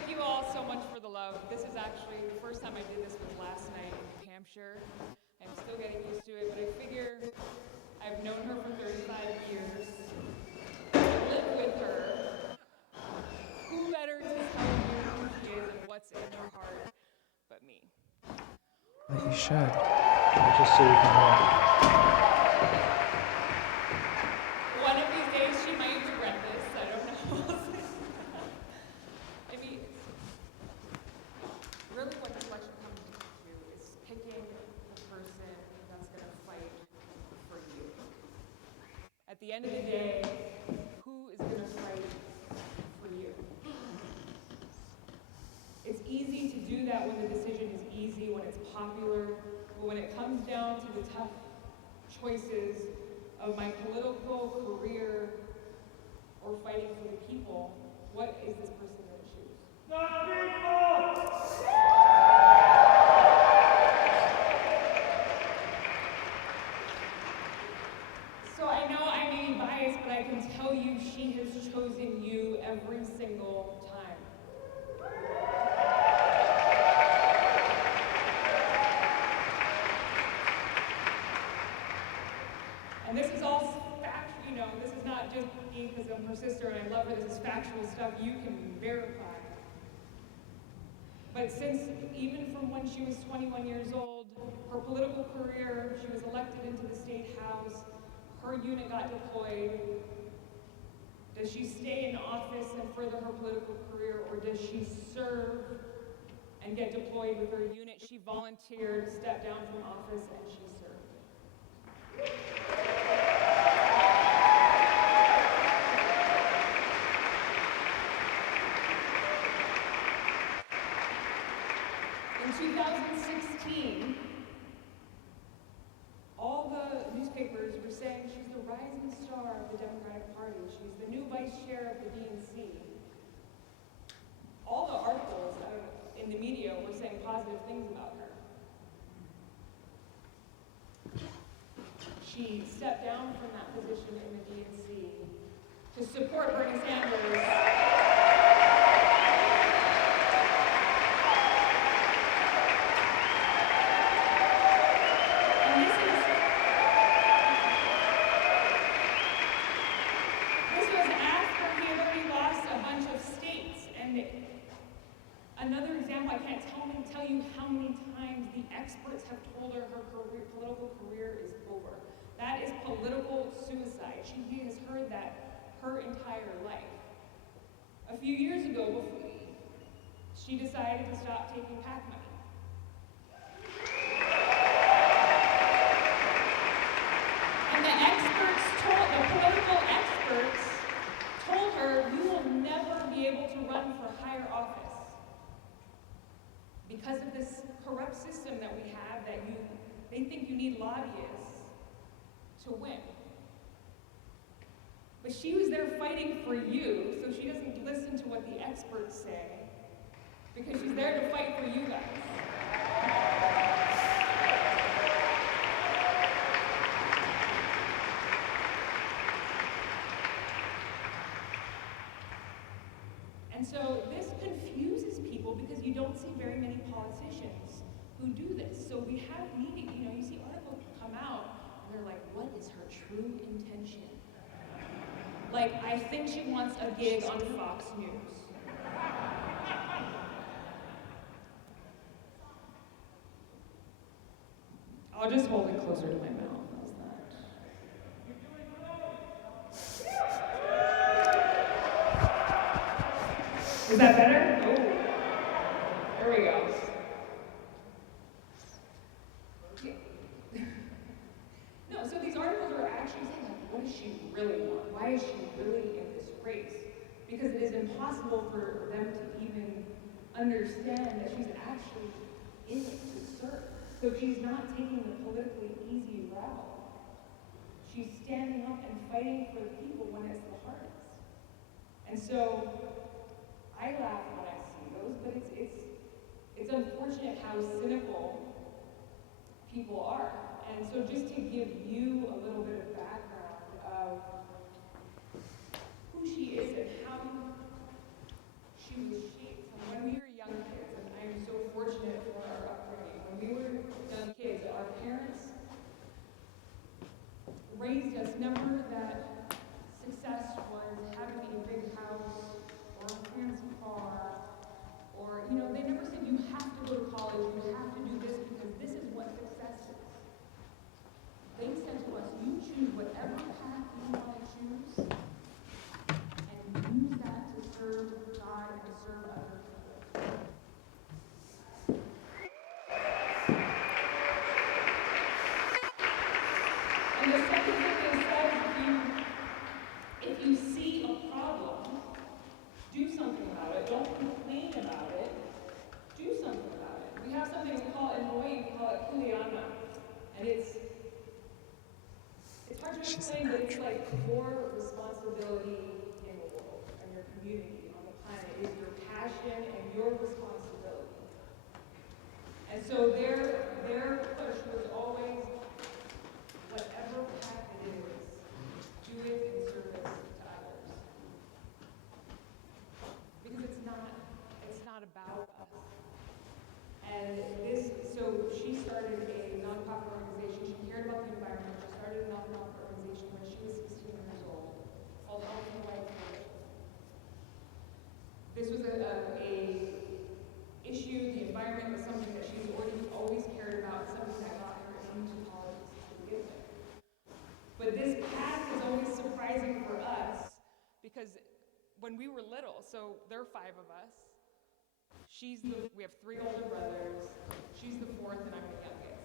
Thank you all so much for the love. This is actually the first time I did this was last night in New Hampshire. I'm still getting used to it, but I figure I've known her for 35 years. I live with her. Who better to tell you who she is and what's in her heart but me? But you should. Just so you can hear. One of these days she might regret this. I don't know. I mean, really what this election comes down to is picking the person that's going to fight for you. At the end of the day, who is going to fight for you? It's easy to do that when the decision is easy, when it's popular, but when it comes down to the tough choices of my political career or fighting for the people, what is this person going to choose? The people! So I know I may be biased, but I can tell you she has chosen you every single time. And this is all factual, this is not just me because I'm her sister and I love her, this is factual stuff you can verify. But since, even from when she was 21 years old, her political career, she was elected into the state house, her unit got deployed. Does she stay in office and further her political career, or does she serve and get deployed with her unit? She volunteered, stepped down from office, and she served. In 2016, all the newspapers were saying she's the rising star of the Democratic Party. She's the new vice chair of the DNC. All the articles in the media were saying positive things about her. She stepped down from that position in the DNC to support Bernie Sanders. Another example, I can't tell you how many times the experts have told her her political career is over. That is political suicide. She has heard that her entire life. A few years ago, she decided to stop taking PAC money. And the political experts told her, you will never be able to run for higher office. Because of this corrupt system that we have, they think you need lobbyists to win. But she was there fighting for you, so she doesn't listen to what the experts say, because she's there to fight for you guys. And so this confuses people because you don't see very many politicians who do this. So we have meetings, you see articles come out and they're like, what is her true intention? Like, I think she wants a gig on Fox News. I'll just hold it closer to my mouth. How's that? Is that better? Oh, there we go. No, so these articles are actually saying, like, what does she really want? Why is she really in this race? Because it is impossible for them to even understand that she's actually in it to serve. So she's not taking the politically easy route. She's standing up and fighting for the people when it's the hardest. And so I laugh when I see those, but it's unfortunate how cynical people are. And so just to give you a little bit of background of who she is and how she was shaped from when your responsibility in the world and your community on the planet is your passion and your responsibility. And so their push was always, whatever path it is, do it in service to others. Because it's not about us. And so she started a nonprofit organization. She cared about the environment. She started a nonprofit organization when she was 16 years old, called Healthy Life Coalition. This was a issue. The environment was something that she's always cared about, something that got her into politics to begin with. But this path is always surprising for us because when we were little, so there are 5 of us. We have 3 older brothers. She's the 4th, and I'm the youngest.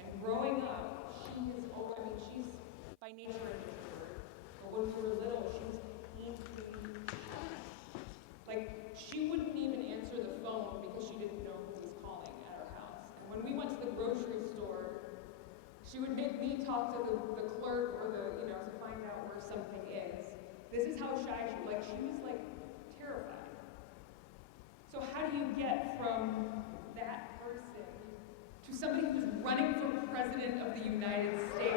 And growing up, she's by nature an introvert. But when we were little, she was painfully shy. Like, she wouldn't even answer the phone because she didn't know who was calling at our house. And when we went to the grocery store, she would make me talk to the clerk or to find out where something is. This is how shy she was. She was terrified. So how do you get from that person to somebody who's running for president of the United States?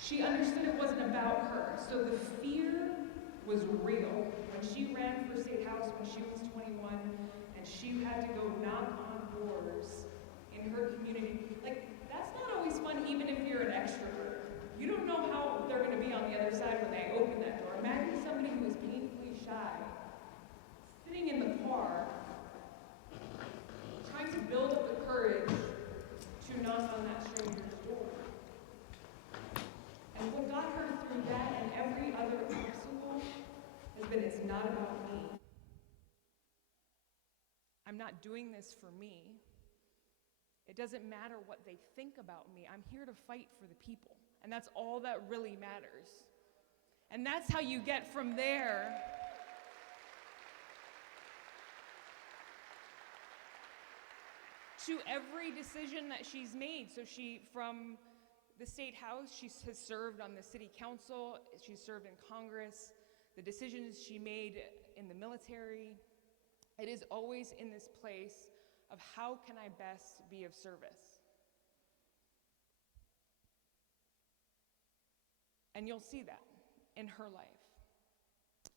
She understood it wasn't about her, so the fear was real. When she ran for state house when she was 21, and she had to go knock on doors in her community, that's not always fun even if you're an extrovert. You don't know how they're going to be on the other side when they open that door. Imagine somebody who is painfully shy, sitting in the car, trying to build up the courage to knock on that stranger's door. And what got her through that and every other obstacle has been, it's not about me. I'm not doing this for me. It doesn't matter what they think about me. I'm here to fight for the people. And that's all that really matters. And that's how you get from there to every decision that she's made. So from the state house, she has served on the city council, she's served in Congress, the decisions she made in the military. It is always in this place of how can I best be of service? And you'll see that in her life.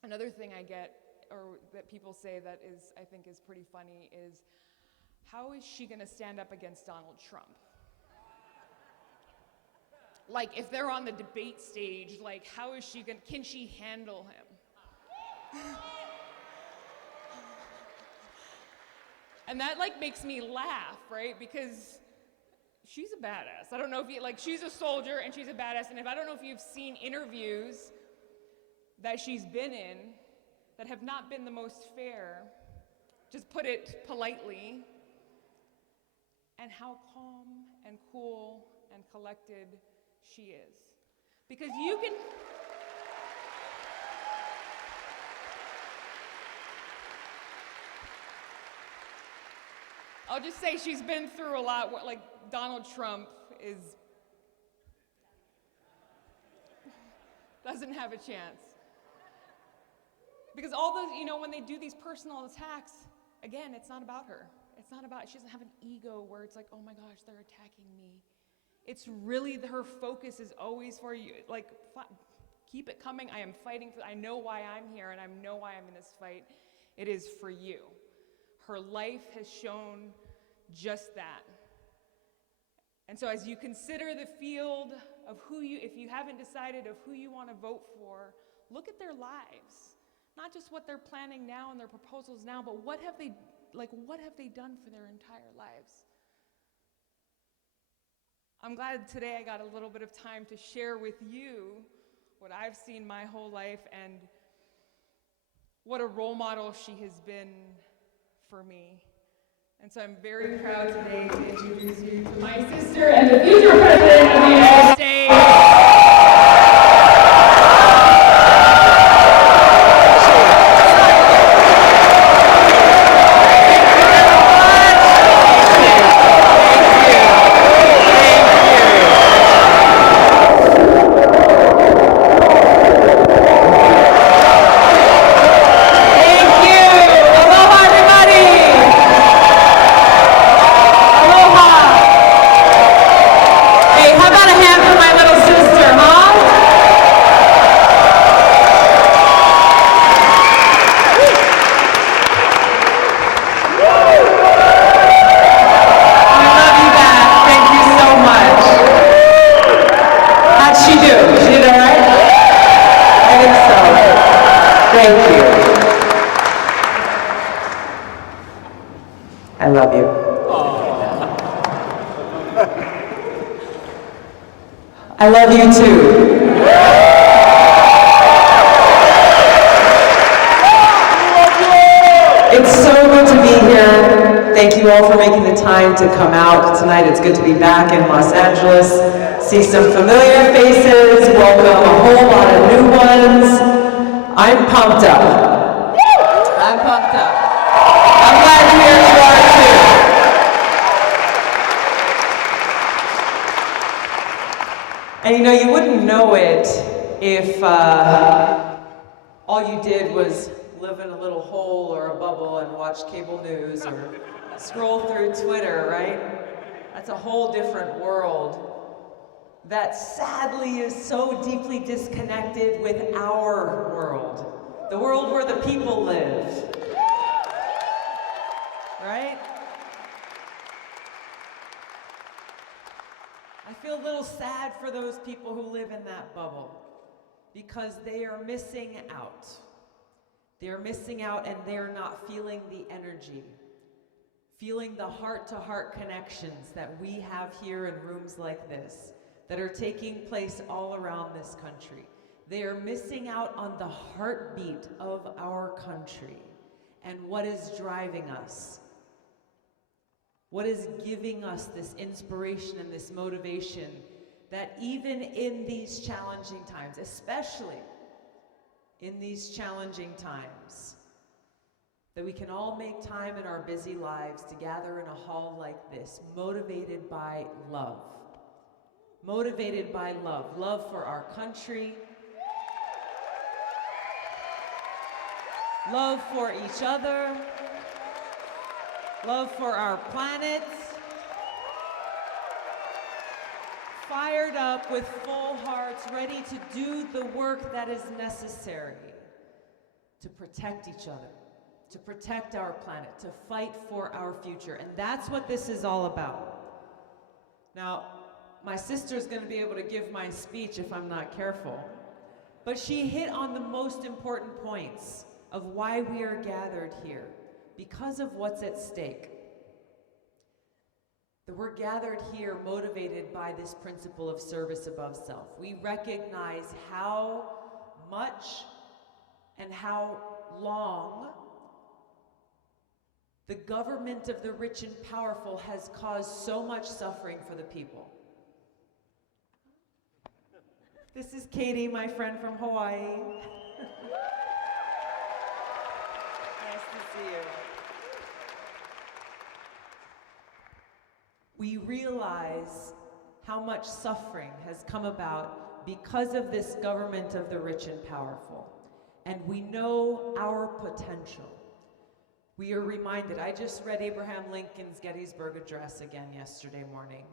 Another thing I get, or that people say that I think is pretty funny, is how is she going to stand up against Donald Trump? If they're on the debate stage, how is she going to, can she handle him? And that makes me laugh, right? Because she's a badass. I don't know if she's a soldier and she's a badass. And I don't know if you've seen interviews that she's been in that have not been the most fair, just put it politely, and how calm and cool and collected she is. Because you can... I'll just say she's been through a lot. Donald Trump doesn't have a chance. Because all those, when they do these personal attacks, again, it's not about her. She doesn't have an ego where it's oh my gosh, they're attacking me. It's really, her focus is always for you. Keep it coming. I am fighting I know why I'm here and I know why I'm in this fight. It is for you. Her life has shown just that. And so as you consider the field of if you haven't decided of who you want to vote for, look at their lives. Not just what they're planning now and their proposals now, but what have they done for their entire lives? I'm glad today I got a little bit of time to share with you what I've seen my whole life and what a role model she has been for me. And so I'm very proud today to introduce you to my sister and the future president of the United States. I love you too. It's so good to be here. Thank you all for making the time to come out tonight. It's good to be back in Los Angeles. See some familiar faces, welcome a whole lot of new ones. I'm pumped up. I'm pumped up. I'm glad here you are too. And you know, you wouldn't know it if all you did was live in a little hole or a bubble and watch cable news or scroll through Twitter, right? That's a whole different world that sadly is so deeply disconnected with our world, the world where the people live, right? I feel a little sad for those people who live in that bubble because they are missing out. They're missing out and they're not feeling the energy, feeling the heart-to-heart connections that we have here in rooms like this that are taking place all around this country. They are missing out on the heartbeat of our country and what is driving us, what is giving us this inspiration and this motivation that even in these challenging times, especially in these challenging times, that we can all make time in our busy lives to gather in a hall like this, motivated by love. Motivated by love. Love for our country. Love for each other. Love for our planet. Fired up with full hearts, ready to do the work that is necessary to protect each other, to protect our planet, to fight for our future. And that's what this is all about. Now, my sister's going to be able to give my speech if I'm not careful, but she hit on the most important points of why we are gathered here, because of what's at stake. That we're gathered here motivated by this principle of service above self. We recognize how much and how long the government of the rich and powerful has caused so much suffering for the people. This is Katie, my friend from Hawaii. Nice to see you. We realize how much suffering has come about because of this government of the rich and powerful. And we know our potential. We are reminded, I just read Abraham Lincoln's Gettysburg Address again yesterday morning,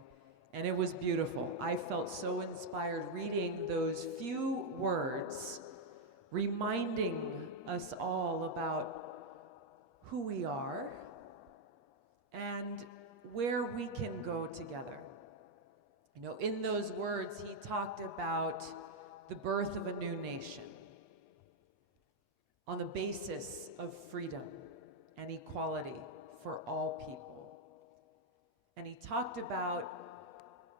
and it was beautiful. I felt so inspired reading those few words, reminding us all about who we are and where we can go together. You know, in those words, he talked about the birth of a new nation on the basis of freedom and equality for all people. And he talked about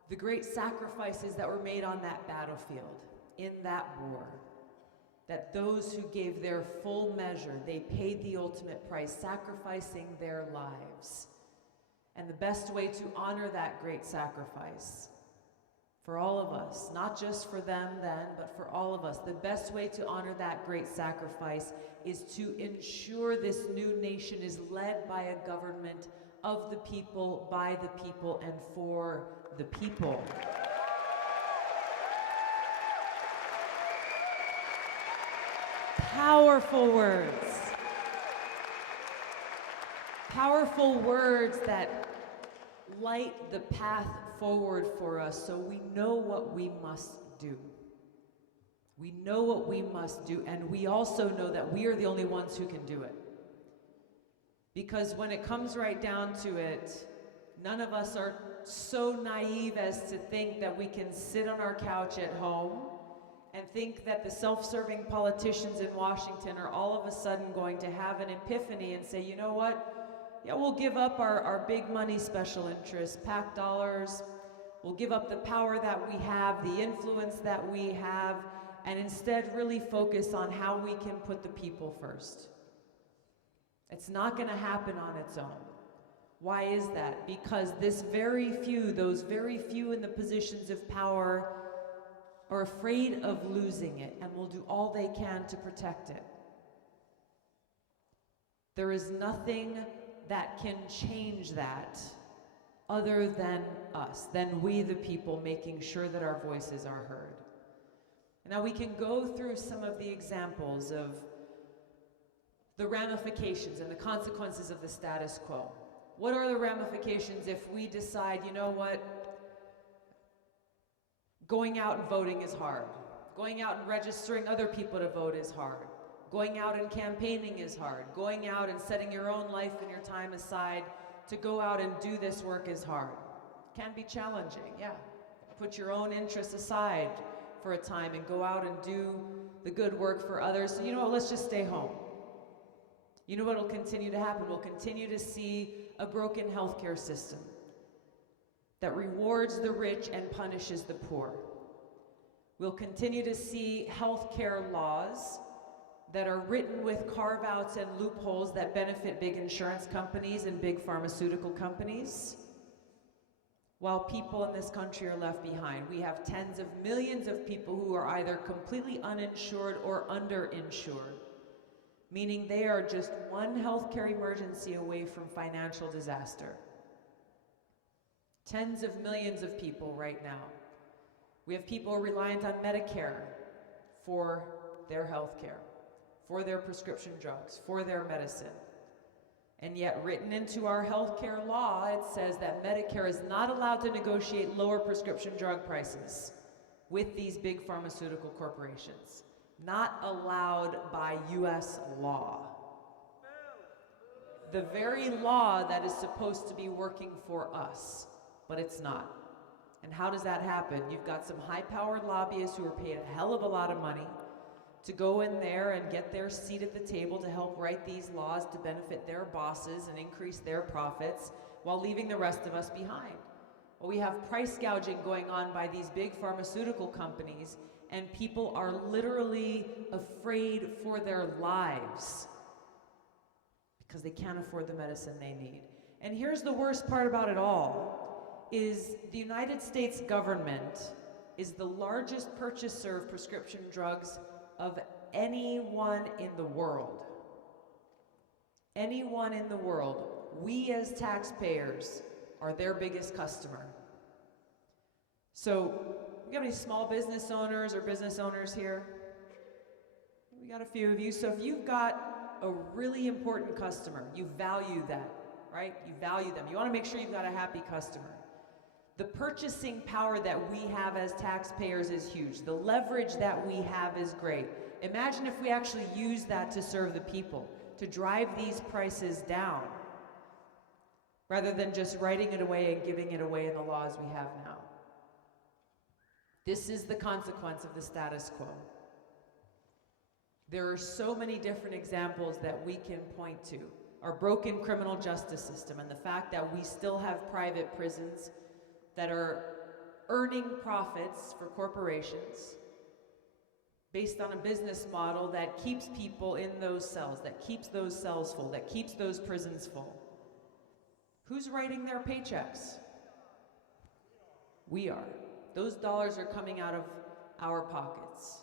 the great sacrifices that were made on that battlefield, in that war, that those who gave their full measure, they paid the ultimate price, sacrificing their lives. And the best way to honor that great sacrifice for all of us, not just for them then, but for all of us, the best way to honor that great sacrifice is to ensure this new nation is led by a government of the people, by the people, and for the people. Powerful words. Powerful words that light the path forward for us so we know what we must do. We know what we must do, and we also know that we are the only ones who can do it. Because when it comes right down to it, none of us are so naive as to think that we can sit on our couch at home and think that the self-serving politicians in Washington are all of a sudden going to have an epiphany and say, you know what? Yeah, we'll give up our big money special interests, PAC dollars. We'll give up the power that we have, the influence that we have, and instead really focus on how we can put the people first. It's not going to happen on its own. Why is that? Because those very few in the positions of power are afraid of losing it and will do all they can to protect it. There is nothing that can change that other than us, than we the people making sure that our voices are heard. Now we can go through some of the examples of the ramifications and the consequences of the status quo. What are the ramifications if we decide, you know what, going out and voting is hard. Going out and registering other people to vote is hard. Going out and campaigning is hard. Going out and setting your own life and your time aside to go out and do this work is hard. Can be challenging, yeah. Put your own interests aside for a time and go out and do the good work for others. So you know what, let's just stay home. You know what will continue to happen? We'll continue to see a broken healthcare system that rewards the rich and punishes the poor. We'll continue to see healthcare laws that are written with carve-outs and loopholes that benefit big insurance companies and big pharmaceutical companies, while people in this country are left behind. We have tens of millions of people who are either completely uninsured or underinsured, meaning they are just one healthcare emergency away from financial disaster. Tens of millions of people right now. We have people reliant on Medicare for their healthcare, for their prescription drugs, for their medicine. And yet written into our healthcare law, it says that Medicare is not allowed to negotiate lower prescription drug prices with these big pharmaceutical corporations. Not allowed by US law. The very law that is supposed to be working for us, but it's not. And how does that happen? You've got some high-powered lobbyists who are paid a hell of a lot of money to go in there and get their seat at the table to help write these laws to benefit their bosses and increase their profits while leaving the rest of us behind. Well, we have price gouging going on by these big pharmaceutical companies, and people are literally afraid for their lives because they can't afford the medicine they need. And here's the worst part about it all, is the United States government is the largest purchaser of prescription drugs of anyone in the world. Anyone in the world. We as taxpayers are their biggest customer. So, we got any small business owners or business owners here? We got a few of you. So if you've got a really important customer, you value that, right? You value them. You want to make sure you've got a happy customer. The purchasing power that we have as taxpayers is huge. The leverage that we have is great. Imagine if we actually use that to serve the people, to drive these prices down, rather than just writing it away and giving it away in the laws we have now. This is the consequence of the status quo. There are so many different examples that we can point to. Our broken criminal justice system and the fact that we still have private prisons that are earning profits for corporations based on a business model that keeps people in those cells, that keeps those cells full, that keeps those prisons full. Who's writing their paychecks? We are. Those dollars are coming out of our pockets.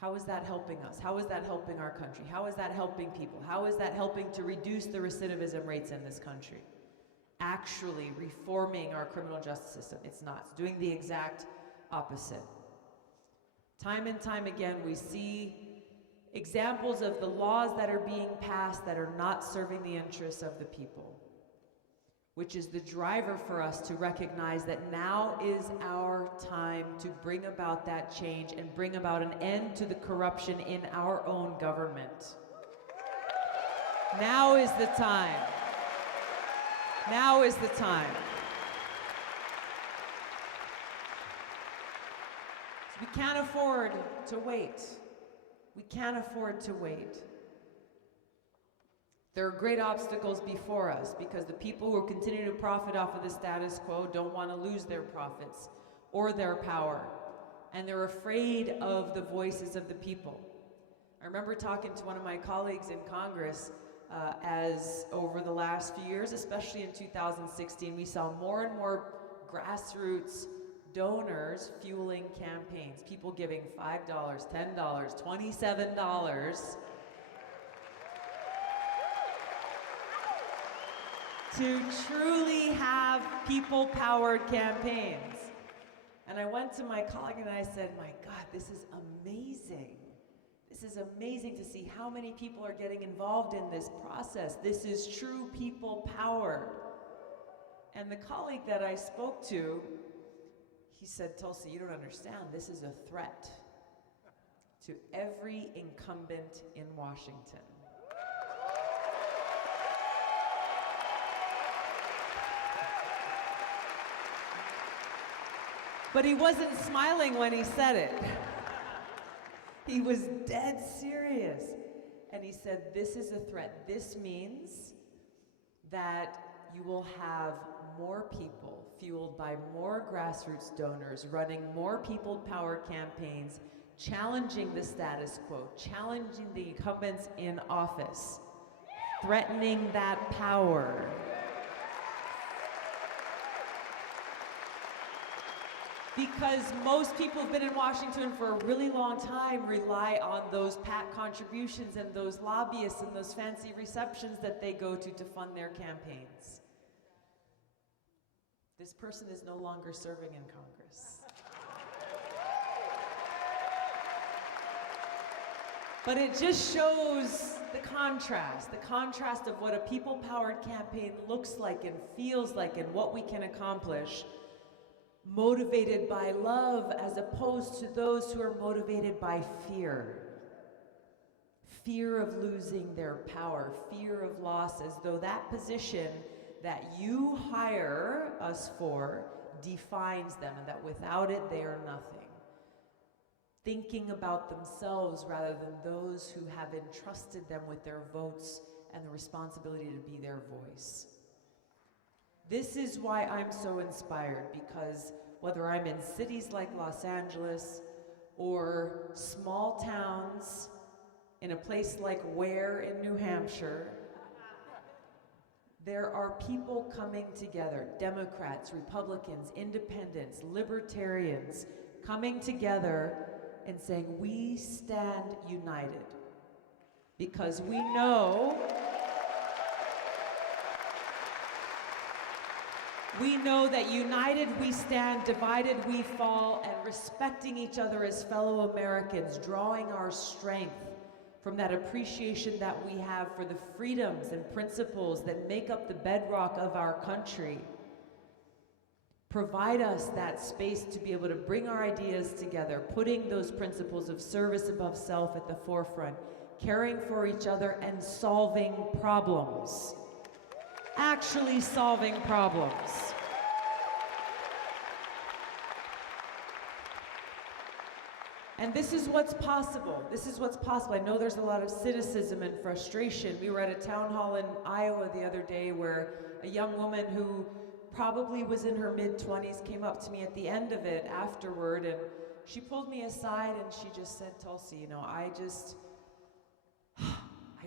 How is that helping us? How is that helping our country? How is that helping people? How is that helping to reduce the recidivism rates in this country? Actually reforming our criminal justice system. It's not. It's doing the exact opposite. Time and time again, we see examples of the laws that are being passed that are not serving the interests of the people, which is the driver for us to recognize that now is our time to bring about that change and bring about an end to the corruption in our own government. Now is the time. Now is the time. So we can't afford to wait. We can't afford to wait. There are great obstacles before us because the people who continue to profit off of the status quo don't want to lose their profits or their power, and they're afraid of the voices of the people. I remember talking to one of my colleagues in Congress as over the last few years, especially in 2016, we saw more and more grassroots donors fueling campaigns, people giving $5, $10, $27 to truly have people-powered campaigns. And I went to my colleague and I said, my God, this is amazing. This is amazing to see how many people are getting involved in this process. This is true people power. And the colleague that I spoke to, he said, Tulsi, you don't understand. This is a threat to every incumbent in Washington. But he wasn't smiling when he said it. He was dead serious. And he said, this is a threat. This means that you will have more people fueled by more grassroots donors running more people power campaigns, challenging the status quo, challenging the incumbents in office, threatening that power. Because most people who've been in Washington for a really long time rely on those PAC contributions and those lobbyists and those fancy receptions that they go to fund their campaigns. This person is no longer serving in Congress. But it just shows the contrast of what a people-powered campaign looks like and feels like and what we can accomplish, motivated by love as opposed to those who are motivated by fear. Fear of losing their power, fear of loss, as though that position that you hire us for defines them and that without it they are nothing. Thinking about themselves rather than those who have entrusted them with their votes and the responsibility to be their voice. This is why I'm so inspired, because whether I'm in cities like Los Angeles or small towns in a place like Ware in New Hampshire, there are people coming together, Democrats, Republicans, independents, libertarians, coming together and saying, we stand united. Because we know that united we stand, divided we fall, and respecting each other as fellow Americans, drawing our strength from that appreciation that we have for the freedoms and principles that make up the bedrock of our country, provide us that space to be able to bring our ideas together, putting those principles of service above self at the forefront, caring for each other and solving problems. Actually solving problems. And this is what's possible. This is what's possible. I know there's a lot of cynicism and frustration. We were at a town hall in Iowa the other day where a young woman who probably was in her mid-20s came up to me at the end of it afterward, and she pulled me aside and she just said, Tulsi, you know, I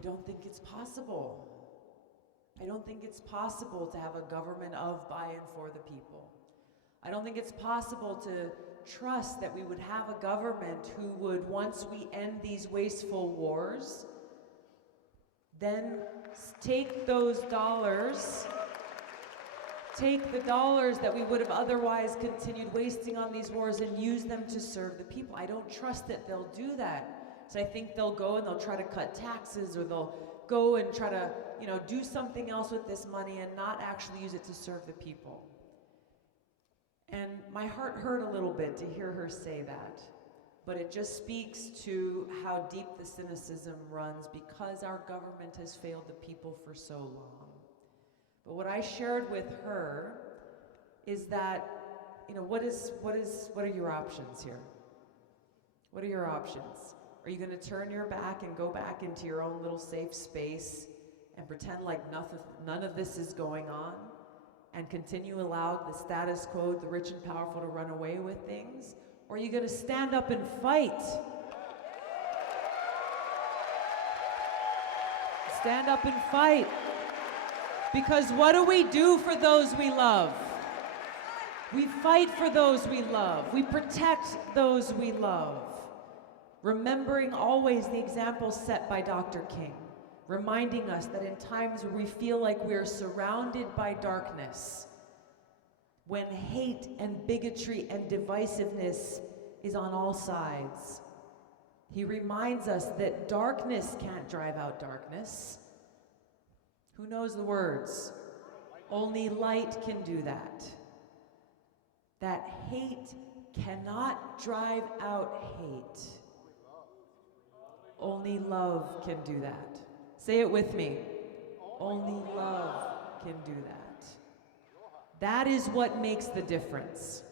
don't think it's possible. I don't think it's possible to have a government of, by, and for the people. I don't think it's possible to trust that we would have a government who would, once we end these wasteful wars, then take those dollars, take the dollars that we would have otherwise continued wasting on these wars and use them to serve the people. I don't trust that they'll do that. So I think they'll go and they'll try to cut taxes, or they'll go and try to, you know, do something else with this money and not actually use it to serve the people. And my heart hurt a little bit to hear her say that, but it just speaks to how deep the cynicism runs because our government has failed the people for so long. But what I shared with her is that, you know, what are your options here? What are your options? Are you going to turn your back and go back into your own little safe space and pretend like none of this is going on and continue to allow the status quo, the rich and powerful to run away with things? Or are you going to stand up and fight? Stand up and fight. Because what do we do for those we love? We fight for those we love. We protect those we love. Remembering always the example set by Dr. King, reminding us that in times where we feel like we're surrounded by darkness, when hate and bigotry and divisiveness is on all sides, he reminds us that darkness can't drive out darkness. Who knows the words? Only light can do that. That hate cannot drive out hate. Only love can do that. Say it with me. Only love can do that. That is what makes the difference.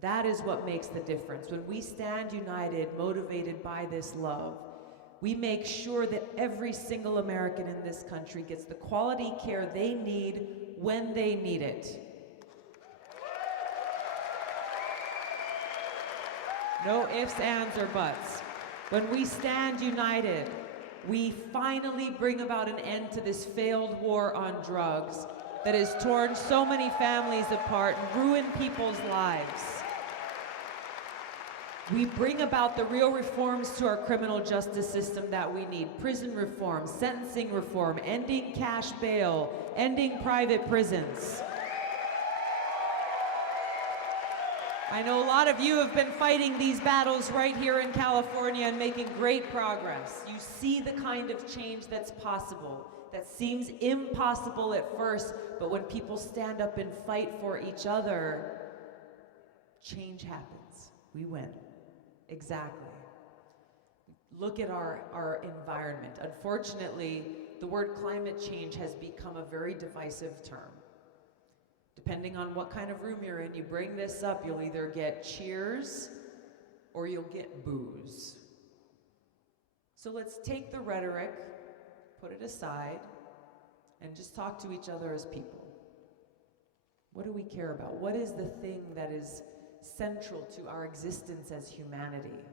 That is what makes the difference. When we stand united, motivated by this love, we make sure that every single American in this country gets the quality care they need when they need it. No ifs, ands, or buts. When we stand united, we finally bring about an end to this failed war on drugs that has torn so many families apart and ruined people's lives. We bring about the real reforms to our criminal justice system that we need. Prison reform, sentencing reform, ending cash bail, ending private prisons. I know a lot of you have been fighting these battles right here in California and making great progress. You see the kind of change that's possible, that seems impossible at first, but when people stand up and fight for each other, change happens. We win. Exactly. Look at our environment. Unfortunately, the word climate change has become a very divisive term. Depending on what kind of room you're in, you bring this up, you'll either get cheers or you'll get boos. So let's take the rhetoric, put it aside, and just talk to each other as people. What do we care about? What is the thing that is central to our existence as humanity?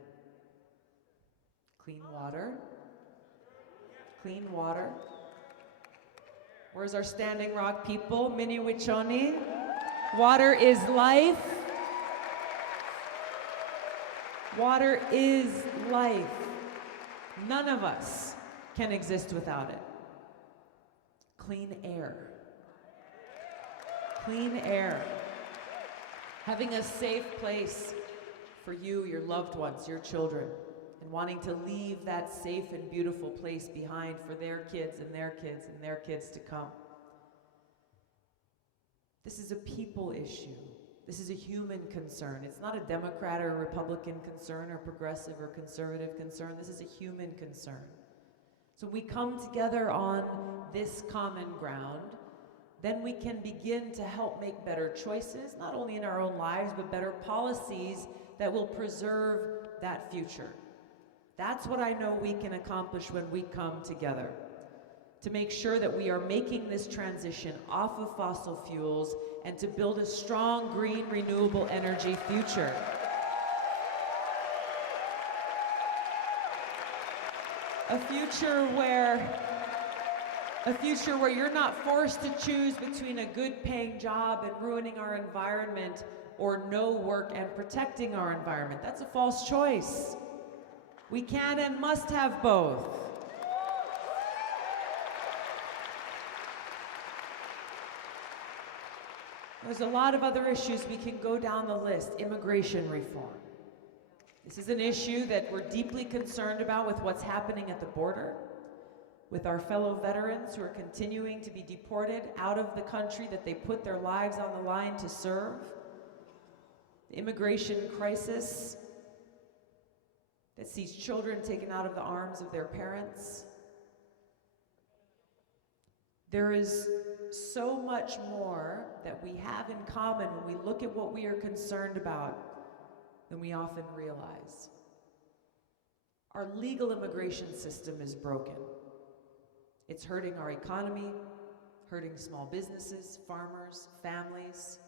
Clean water. Clean water. Where's our Standing Rock people? Mini Wichoni. Water is life. Water is life. None of us can exist without it. Clean air. Clean air. Having a safe place for you, your loved ones, your children, and wanting to leave that safe and beautiful place behind for their kids and their kids and their kids to come. This is a people issue. This is a human concern. It's not a Democrat or a Republican concern or progressive or conservative concern. This is a human concern. So we come together on this common ground, then we can begin to help make better choices, not only in our own lives, but better policies that will preserve that future. That's what I know we can accomplish when we come together, to make sure that we are making this transition off of fossil fuels and to build a strong, green, renewable energy future. A future where you're not forced to choose between a good-paying job and ruining our environment or no work and protecting our environment. That's a false choice. We can and must have both. There's a lot of other issues we can go down the list. Immigration reform. This is an issue that we're deeply concerned about with what's happening at the border, with our fellow veterans who are continuing to be deported out of the country that they put their lives on the line to serve. The immigration crisis that sees children taken out of the arms of their parents. There is so much more that we have in common when we look at what we are concerned about than we often realize. Our legal immigration system is broken. It's hurting our economy, hurting small businesses, farmers, families,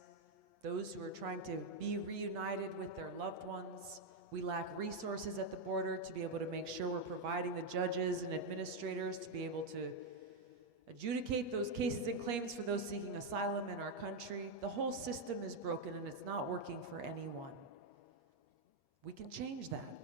those who are trying to be reunited with their loved ones. We lack resources at the border to be able to make sure we're providing the judges and administrators to be able to adjudicate those cases and claims for those seeking asylum in our country. The whole system is broken and it's not working for anyone. We can change that.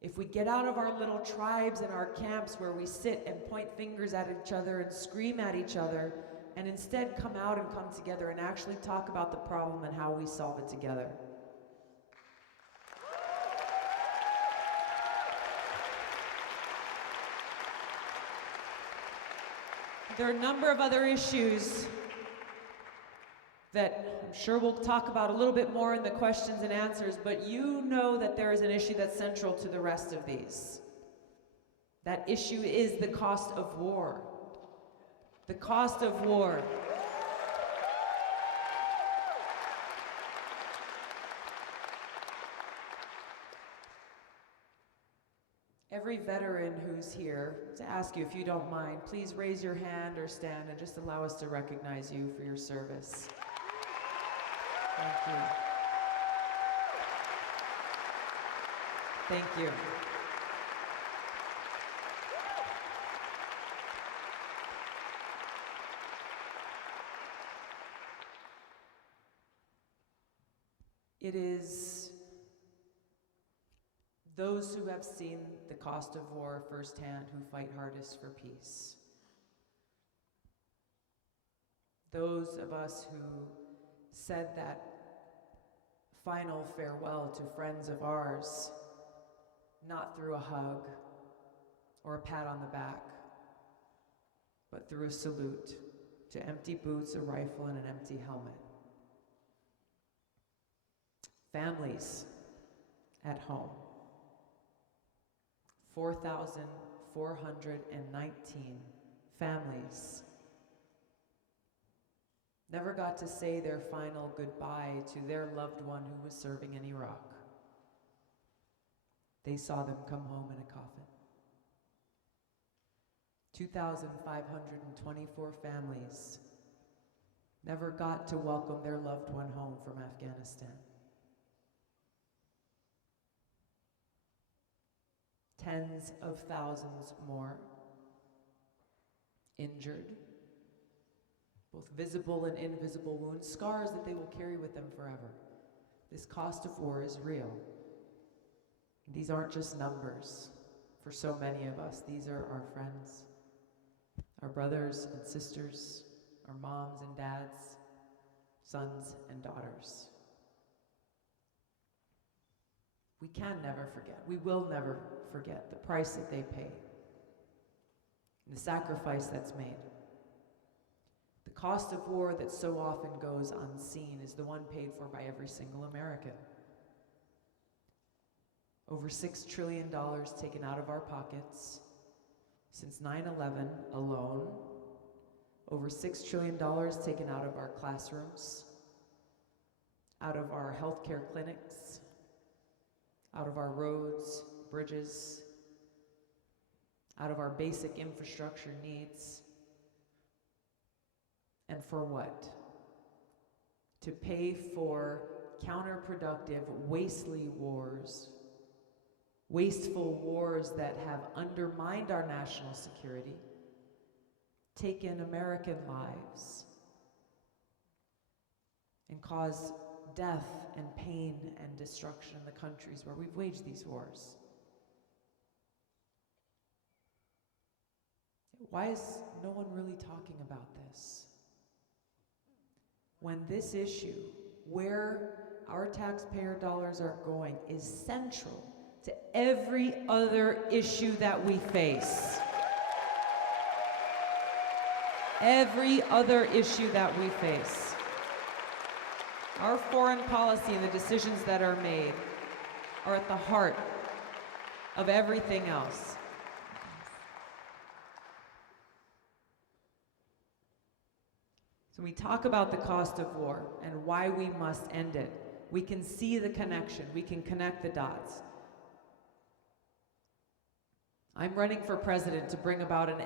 If we get out of our little tribes and our camps where we sit and point fingers at each other and scream at each other, and instead come out and come together and actually talk about the problem and how we solve it together. There are a number of other issues that I'm sure we'll talk about a little bit more in the questions and answers, but you know that there is an issue that's central to the rest of these. That issue is the cost of war. The cost of war. Every veteran who's here, to ask you if you don't mind, please raise your hand or stand and just allow us to recognize you for your service. Thank you. Thank you. It is those who have seen the cost of war firsthand who fight hardest for peace. Those of us who said that final farewell to friends of ours, not through a hug or a pat on the back, but through a salute to empty boots, a rifle, and an empty helmet. Families at home. 4,419 families never got to say their final goodbye to their loved one who was serving in Iraq. They saw them come home in a coffin. 2,524 families never got to welcome their loved one home from Afghanistan. Tens of thousands more injured, both visible and invisible wounds, scars that they will carry with them forever. This cost of war is real. These aren't just numbers for so many of us. These are our friends, our brothers and sisters, our moms and dads, sons and daughters. We can never forget. We will never forget the price that they paid, and the sacrifice that's made. The cost of war that so often goes unseen is the one paid for by every single American. Over $6 trillion taken out of our pockets since 9/11 alone. Over $6 trillion taken out of our classrooms, out of our healthcare clinics, out of our roads, bridges, out of our basic infrastructure needs. And for what? To pay for counterproductive, wasteful wars that have undermined our national security, taken American lives, and caused death and pain and destruction in the countries where we've waged these wars. Why is no one really talking about this? When this issue, where our taxpayer dollars are going, is central to every other issue that we face. Every other issue that we face. Our foreign policy and the decisions that are made are at the heart of everything else. So we talk about the cost of war and why we must end it. We can see the connection. We can connect the dots. I'm running for president to bring about an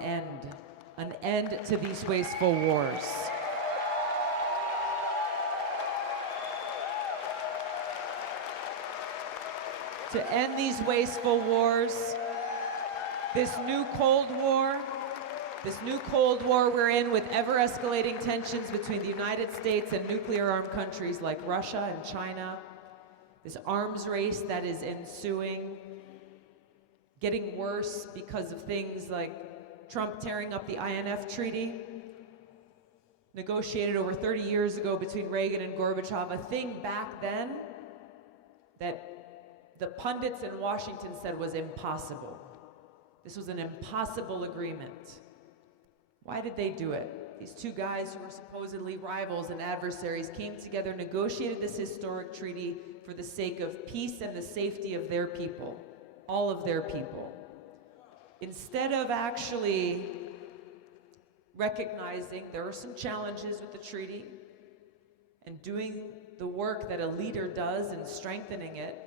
end to these wasteful wars. To end these wasteful wars, this new Cold War we're in with ever-escalating tensions between the United States and nuclear-armed countries like Russia and China, this arms race that is ensuing, getting worse because of things like Trump tearing up the INF Treaty, negotiated over 30 years ago between Reagan and Gorbachev, a thing back then that the pundits in Washington said was impossible. This was an impossible agreement. Why did they do it? These two guys who were supposedly rivals and adversaries came together, negotiated this historic treaty for the sake of peace and the safety of their people, all of their people. Instead of actually recognizing there were some challenges with the treaty and doing the work that a leader does in strengthening it,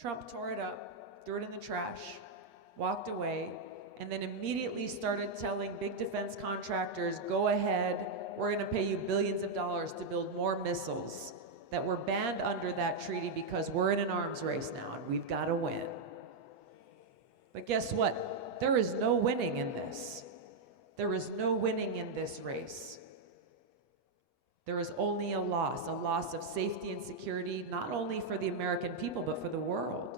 Trump tore it up, threw it in the trash, walked away, and then immediately started telling big defense contractors, go ahead, we're gonna pay you billions of dollars to build more missiles that were banned under that treaty because we're in an arms race now and we've gotta win. But guess what? There is no winning in this. There is no winning in this race. There is only a loss of safety and security, not only for the American people, but for the world.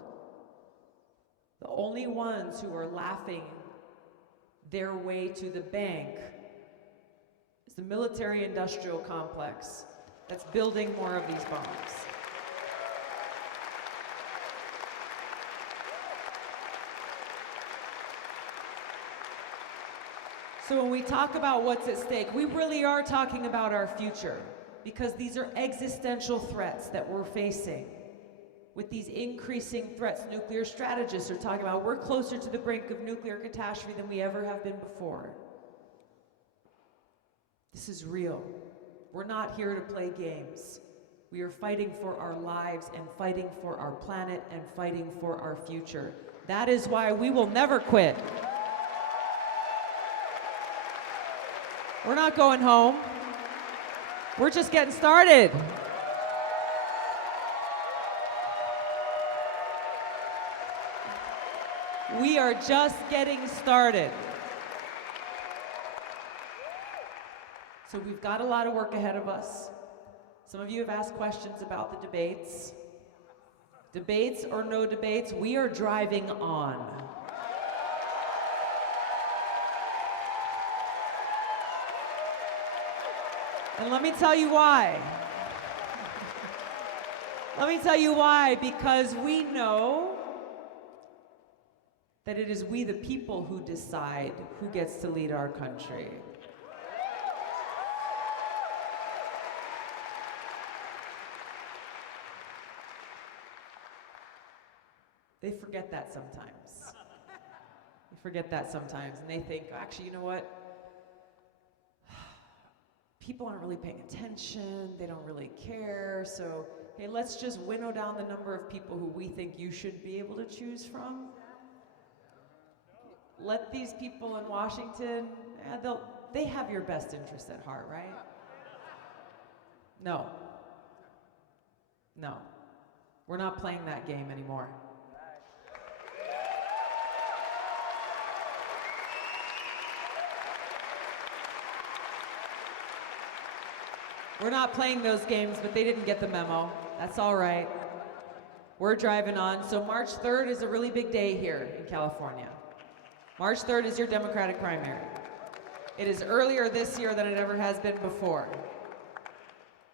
The only ones who are laughing their way to the bank is the military-industrial complex that's building more of these bombs. So when we talk about what's at stake, we really are talking about our future, because these are existential threats that we're facing. With these increasing threats, nuclear strategists are talking about we're closer to the brink of nuclear catastrophe than we ever have been before. This is real. We're not here to play games. We are fighting for our lives and fighting for our planet and fighting for our future. That is why we will never quit. We're not going home. We're just getting started. We are just getting started. So we've got a lot of work ahead of us. Some of you have asked questions about the debates. Debates or no debates, we are driving on. And let me tell you why. Let me tell you why, because we know that it is we the people who decide who gets to lead our country. They forget that sometimes. They forget that sometimes, and they think, actually, you know what? People aren't really paying attention, they don't really care, so hey, let's just winnow down the number of people who we think you should be able to choose from. Let these people in Washington, they have your best interest at heart, right? No. No. We're not playing that game anymore. We're not playing those games, but they didn't get the memo. That's all right. We're driving on. So March 3rd is a really big day here in California. March 3rd is your Democratic primary. It is earlier this year than it ever has been before,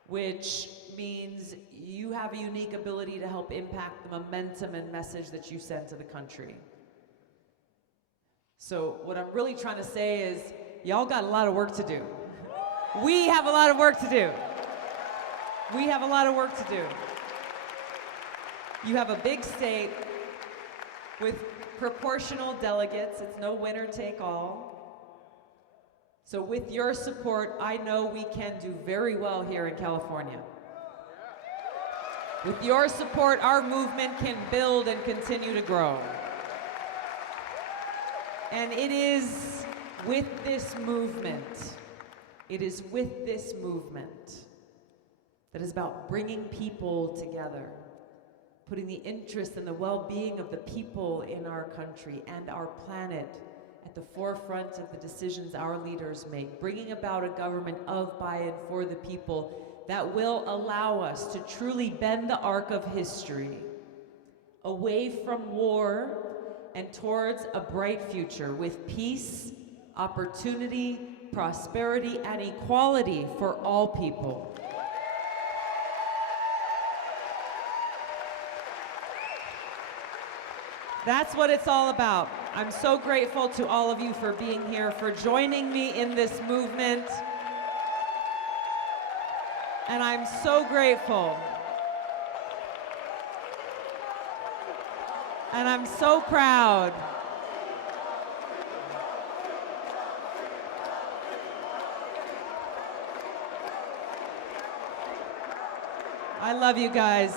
which means you have a unique ability to help impact the momentum and message that you send to the country. So what I'm really trying to say is, y'all got a lot of work to do. We have a lot of work to do. We have a lot of work to do. You have a big state with proportional delegates. It's no winner take all. So with your support, I know we can do very well here in California. With your support, our movement can build and continue to grow. And it is with this movement, that is about bringing people together, putting the interest and the well-being of the people in our country and our planet at the forefront of the decisions our leaders make, bringing about a government of, by, and for the people that will allow us to truly bend the arc of history away from war and towards a bright future with peace, opportunity, prosperity, and equality for all people. That's what it's all about. I'm so grateful to all of you for being here, for joining me in this movement. And I'm so grateful. And I'm so proud. I love you guys.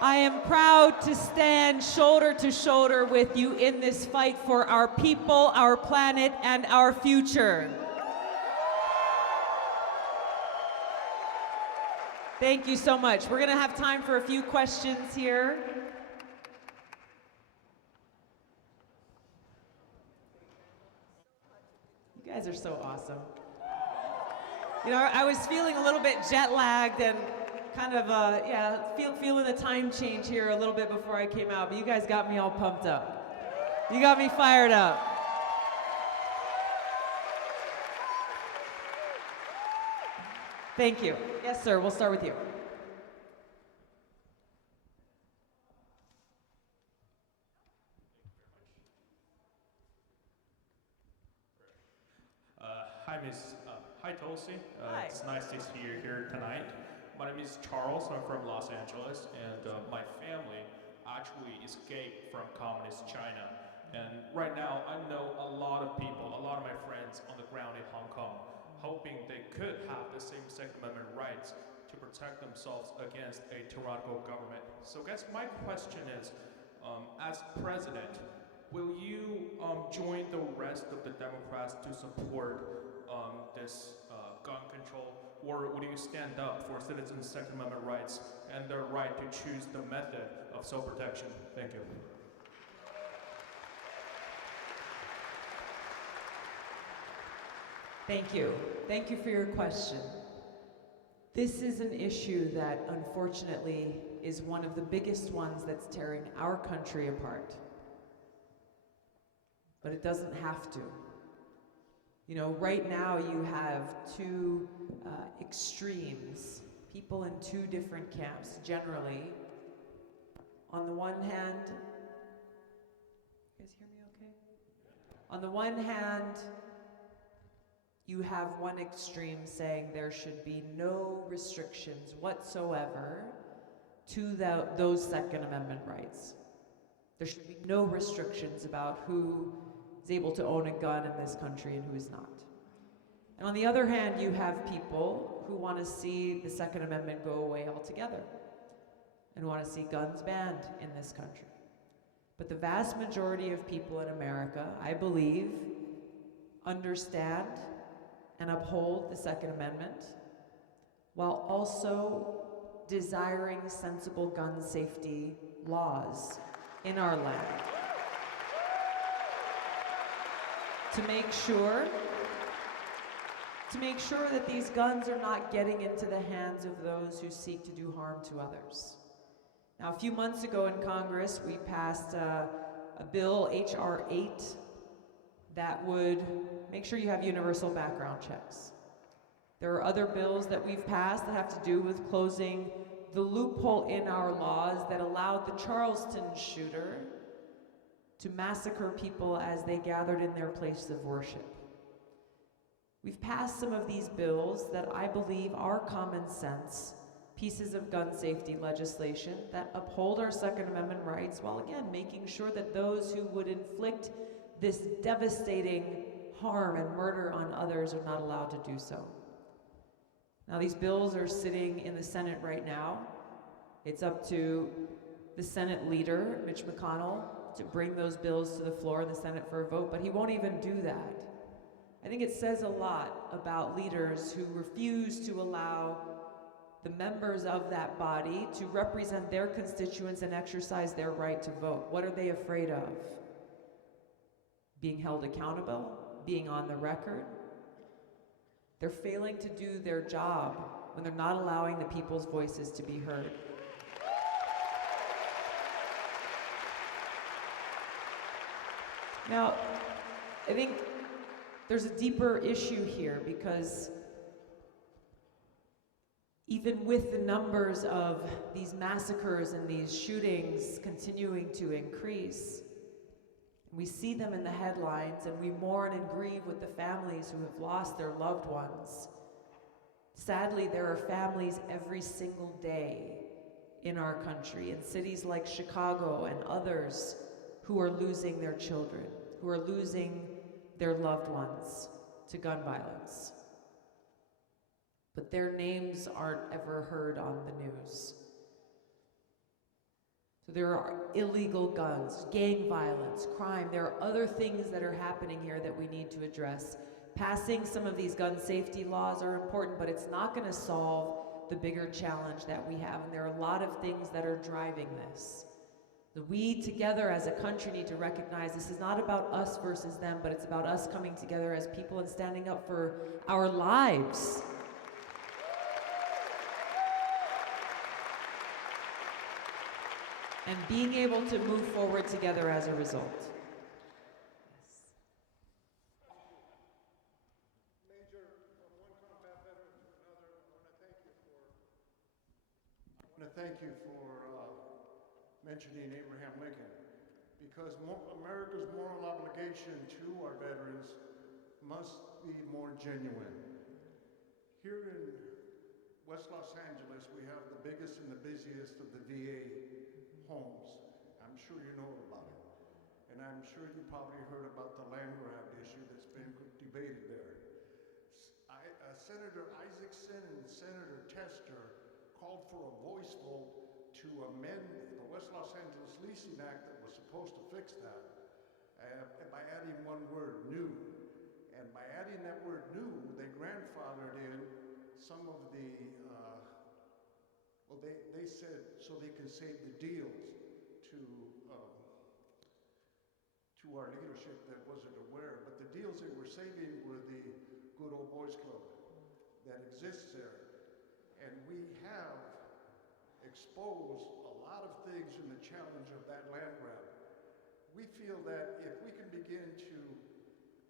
I am proud to stand shoulder to shoulder with you in this fight for our people, our planet, and our future. Thank you so much. We're going to have time for a few questions here. You guys are so awesome. You know, I was feeling a little bit jet lagged and kind of, feeling the time change here a little bit before I came out, but you guys got me all pumped up. You got me fired up. Thank you. Yes, sir, we'll start with you. Hi Tulsi. Hi. It's nice to see you here tonight. My name is Charles. I'm from Los Angeles, and my family actually escaped from communist China. And right now, I know a lot of people, a lot of my friends on the ground in Hong Kong, hoping they could have the same Second Amendment rights to protect themselves against a tyrannical government. So I guess my question is, as president, will you join the rest of the Democrats to support this gun control, or would you stand up for citizens' Second Amendment rights and their right to choose the method of self-protection? Thank you. Thank you. Thank you for your question. This is an issue that unfortunately is one of the biggest ones that's tearing our country apart. But it doesn't have to. You know, right now you have two extremes, people in two different camps, generally. On the one hand, you guys hear me okay? On the one hand, you have one extreme saying there should be no restrictions whatsoever to those Second Amendment rights. There should be no restrictions about who is able to own a gun in this country and who is not. And on the other hand, you have people who want to see the Second Amendment go away altogether and want to see guns banned in this country. But the vast majority of people in America, I believe, understand and uphold the Second Amendment while also desiring sensible gun safety laws in our land. To make sure that these guns are not getting into the hands of those who seek to do harm to others. Now, a few months ago in Congress, we passed a bill, H.R. 8, that would make sure you have universal background checks. There are other bills that we've passed that have to do with closing the loophole in our laws that allowed the Charleston shooter to massacre people as they gathered in their places of worship. We've passed some of these bills that I believe are common sense pieces of gun safety legislation that uphold our Second Amendment rights while again making sure that those who would inflict this devastating harm and murder on others are not allowed to do so. Now these bills are sitting in the Senate right now. It's up to the Senate leader, Mitch McConnell, to bring those bills to the floor in the Senate for a vote, but he won't even do that. I think it says a lot about leaders who refuse to allow the members of that body to represent their constituents and exercise their right to vote. What are they afraid of? Being held accountable? Being on the record? They're failing to do their job when they're not allowing the people's voices to be heard. Now, I think there's a deeper issue here because even with the numbers of these massacres and these shootings continuing to increase, we see them in the headlines and we mourn and grieve with the families who have lost their loved ones. Sadly, there are families every single day in our country, in cities like Chicago and others, who are losing their children, who are losing their loved ones to gun violence. But their names aren't ever heard on the news. So there are illegal guns, gang violence, crime. There are other things that are happening here that we need to address. Passing some of these gun safety laws are important, but it's not going to solve the bigger challenge that we have. And there are a lot of things that are driving this. So we together as a country need to recognize this is not about us versus them, but it's about us coming together as people and standing up for our lives. And being able to move forward together as a result. Major, from one combat veteran to another, I want to thank you for mentioning Abraham Lincoln, because America's moral obligation to our veterans must be more genuine. Here in West Los Angeles, we have the biggest and the busiest of the VA homes. I'm sure you know about it. And I'm sure you probably heard about the land grab issue that's been debated there. Senator Isaacson and Senator Tester called for a voice vote to amend the West Los Angeles Leasing Act that was supposed to fix that by adding one word, new. And by adding that word new, they grandfathered in some of the they said so they can save the deals to our leadership that wasn't aware. But the deals they were saving were the good old boys club that exists there. And we have exposed a lot of things in the challenge of that land grab. We feel that if we can begin to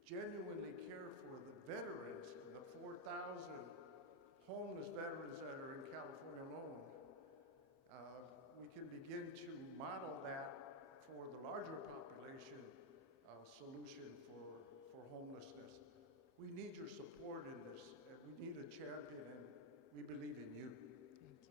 genuinely care for the veterans, the 4,000 homeless veterans that are in California alone, we can begin to model that for the larger population solution for homelessness. We need your support in this. We need a champion, and we believe in you. Thank you.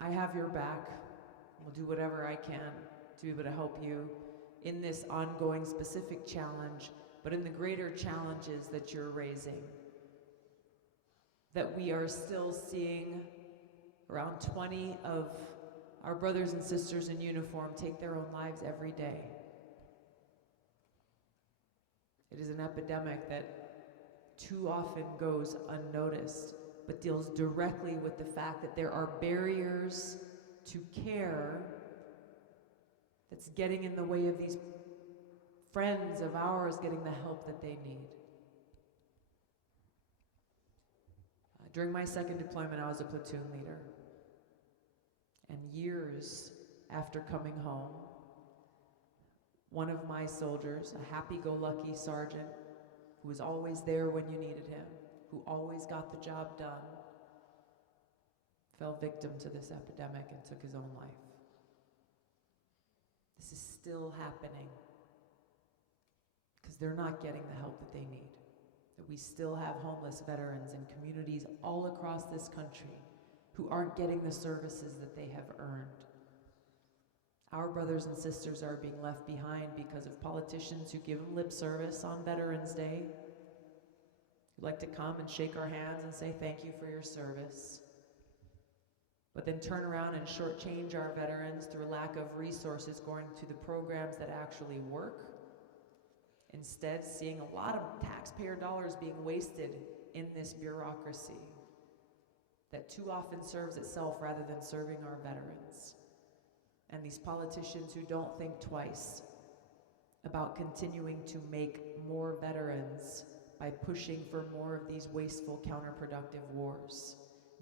I have your back. I'll do whatever I can to be able to help you in this ongoing specific challenge, but in the greater challenges that you're raising. That we are still seeing around 20 of our brothers and sisters in uniform take their own lives every day. It is an epidemic that too often goes unnoticed, but deals directly with the fact that there are barriers to care that's getting in the way of these friends of ours getting the help that they need. During my second deployment, I was a platoon leader. And years after coming home, one of my soldiers, a happy-go-lucky sergeant, who was always there when you needed him, who always got the job done, fell victim to this epidemic and took his own life. This is still happening because they're not getting the help that they need. That we still have homeless veterans in communities all across this country who aren't getting the services that they have earned. Our brothers and sisters are being left behind because of politicians who give them lip service on Veterans Day, who like to come and shake our hands and say thank you for your service, but then turn around and shortchange our veterans through lack of resources going to the programs that actually work. Instead, seeing a lot of taxpayer dollars being wasted in this bureaucracy that too often serves itself rather than serving our veterans. And these politicians who don't think twice about continuing to make more veterans by pushing for more of these wasteful, counterproductive wars.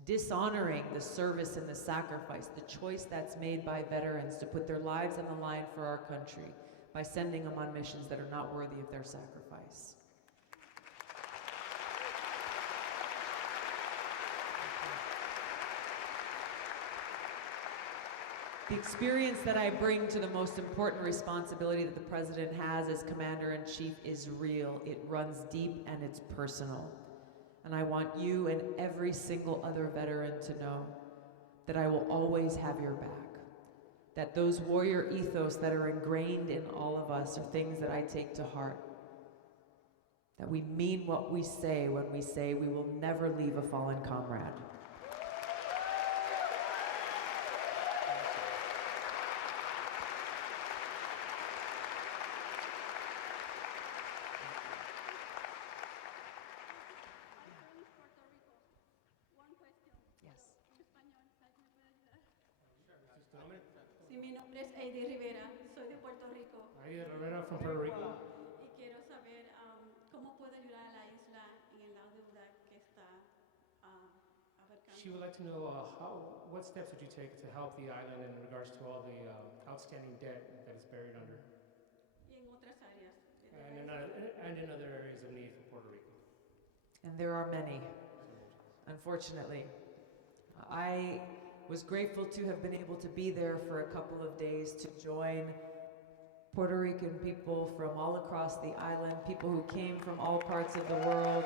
Dishonoring the service and the sacrifice, the choice that's made by veterans to put their lives on the line for our country by sending them on missions that are not worthy of their sacrifice. The experience that I bring to the most important responsibility that the President has as Commander-in-Chief is real. It runs deep and it's personal. And I want you and every single other veteran to know that I will always have your back. That those warrior ethos that are ingrained in all of us are things that I take to heart. That we mean what we say when we say we will never leave a fallen comrade. Sí, mi nombre es Heidi Rivera, soy de Puerto Rico Heidi Rivera from Puerto Rico. y quiero saber cómo puedo ayudar a la isla en la deuda que está abarcando. She would like to know what steps would you take to help the island in regards to all the outstanding debt that is buried under, Y en otras áreas. and in other areas of need for Puerto Rico. And there are many, unfortunately. I was grateful to have been able to be there for a couple of days to join Puerto Rican people from all across the island, people who came from all parts of the world,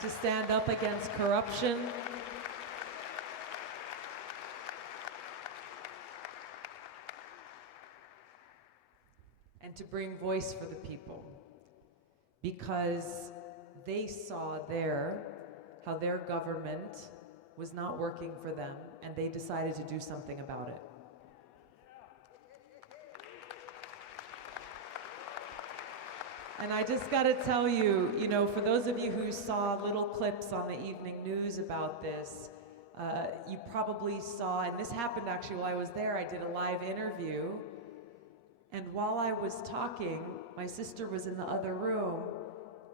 to stand up against corruption. And to bring voice for the people, because they saw there how their government was not working for them, and they decided to do something about it. And I just gotta tell you, for those of you who saw little clips on the evening news about this, you probably saw, and this happened actually while I was there, I did a live interview, and while I was talking, my sister was in the other room,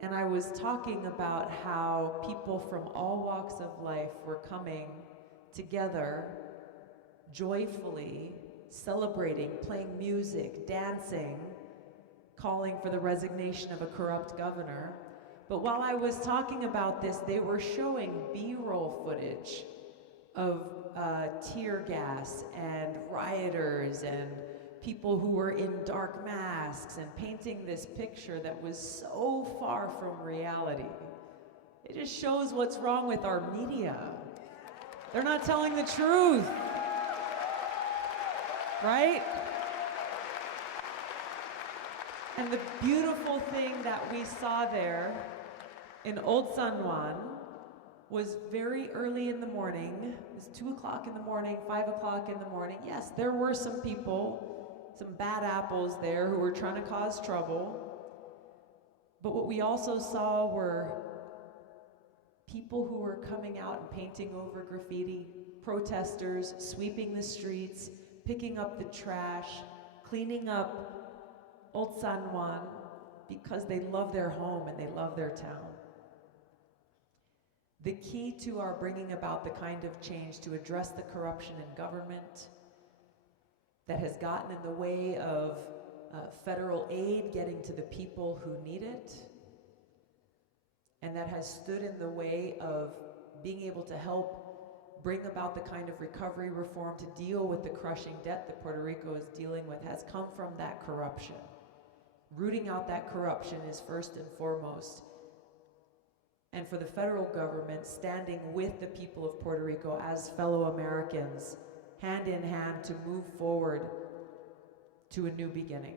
and I was talking about how people from all walks of life were coming together joyfully, celebrating, playing music, dancing, calling for the resignation of a corrupt governor. But while I was talking about this, they were showing B-roll footage of tear gas and rioters and people who were in dark masks and painting this picture that was so far from reality. It just shows what's wrong with our media. They're not telling the truth, right? And the beautiful thing that we saw there in Old San Juan was very early in the morning. It was 2 o'clock in the morning, 5 o'clock in the morning. Yes, there were some people, some bad apples there who were trying to cause trouble. But what we also saw were people who were coming out and painting over graffiti, protesters, sweeping the streets, picking up the trash, cleaning up Old San Juan because they love their home and they love their town. The key to our bringing about the kind of change to address the corruption in government that has gotten in the way of federal aid getting to the people who need it, and that has stood in the way of being able to help bring about the kind of recovery reform to deal with the crushing debt that Puerto Rico is dealing with, has come from that corruption. Rooting out that corruption is first and foremost. And for the federal government, standing with the people of Puerto Rico as fellow Americans, hand in hand, to move forward to a new beginning.